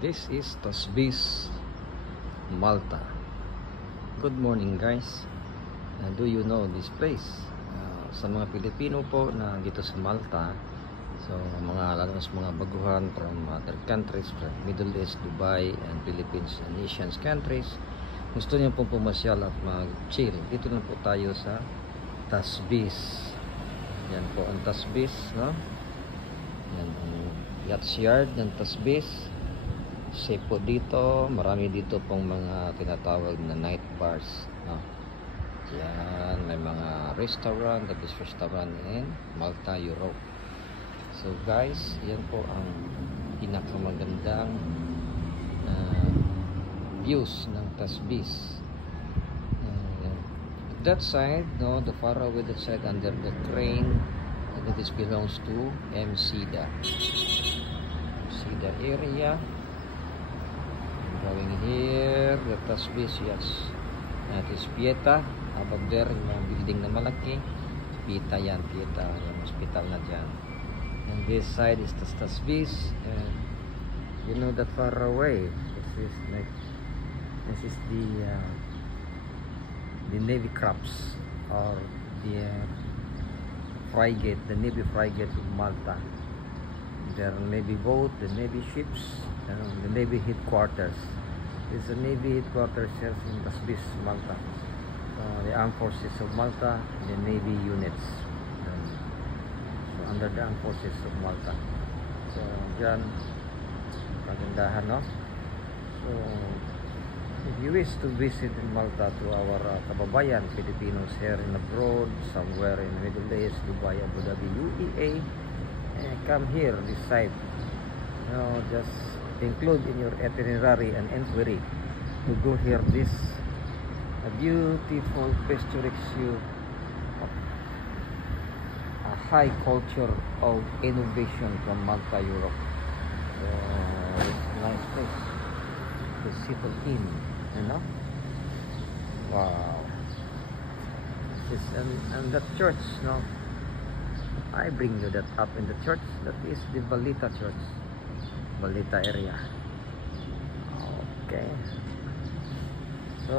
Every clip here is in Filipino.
This is Tasbis, Malta. Good morning guys. Do you know this place? Sa mga Pilipino po na dito sa Malta, so mga lalo sa mga baguhan from other countries, from Middle East, Dubai and Philippines and Asian countries, gusto niyo pong pumasyal at mag-chill, dito na po tayo sa Tasbis. Yan po ang Tasbis, no? Yan ang yacht yard ng Tasbis. Safe po dito, marami dito pong mga tinatawag na night bars, no? Yan, may mga restaurant, the best restaurant in Malta, Europe. So guys, yan po ang pinakamagandang views ng Tasbis. That side, no, the far away that side under the crane, that this belongs to MCDA. MCDA area. Going here, the Tasbis, yes. That is Pieta. Above there, yung building na malaki. Pieta yan, Pieta. Yung hospital na dyan. And this side is the Tasbis. And you know that far away, this is the Navy Crabs, or the frigate, the Navy frigate of Malta. Their Navy boat, the Navy ships, the Navy headquarters. This is the Navy headquarters here in Tasbis, Malta. The Armed Forces of Malta, the Navy units. So under the Armed Forces of Malta. So dyan, kagandahan, no? So if you wish to visit in Malta to our kababayan, Filipinos here in abroad, somewhere in Middle East, Dubai, Abu Dhabi, UEA, come here, this side. You know, just include in your itinerary and inquiry to go here. This a beautiful picturesque a high culture of innovation from Malta, Europe. So it's a nice place to settle in, you know. Wow. This and that church, no, I bring you that up in the church. That is the Balita Church, Balita area. Okay. So,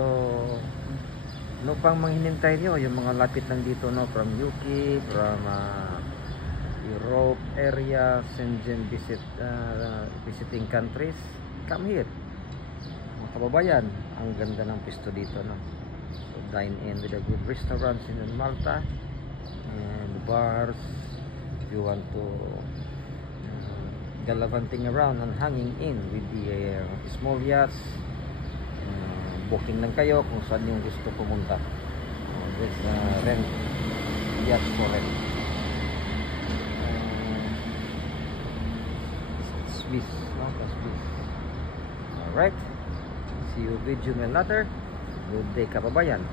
ano pang manghinintay nyo? Yung mga lapit lang dito, no? From UK, from Europe area, Schengen visiting countries, come here. Mga kababayan, ang ganda ng pisto dito, no? So, dine in with a good restaurants in Malta and bars. If you want to gallivanting around and hanging in with the small yachts, booking lang kayo kung saan yung gusto pumunta. This rent yacht for rent. Tasbis, no? Tasbis. Alright, see you video later. Good day kababayan.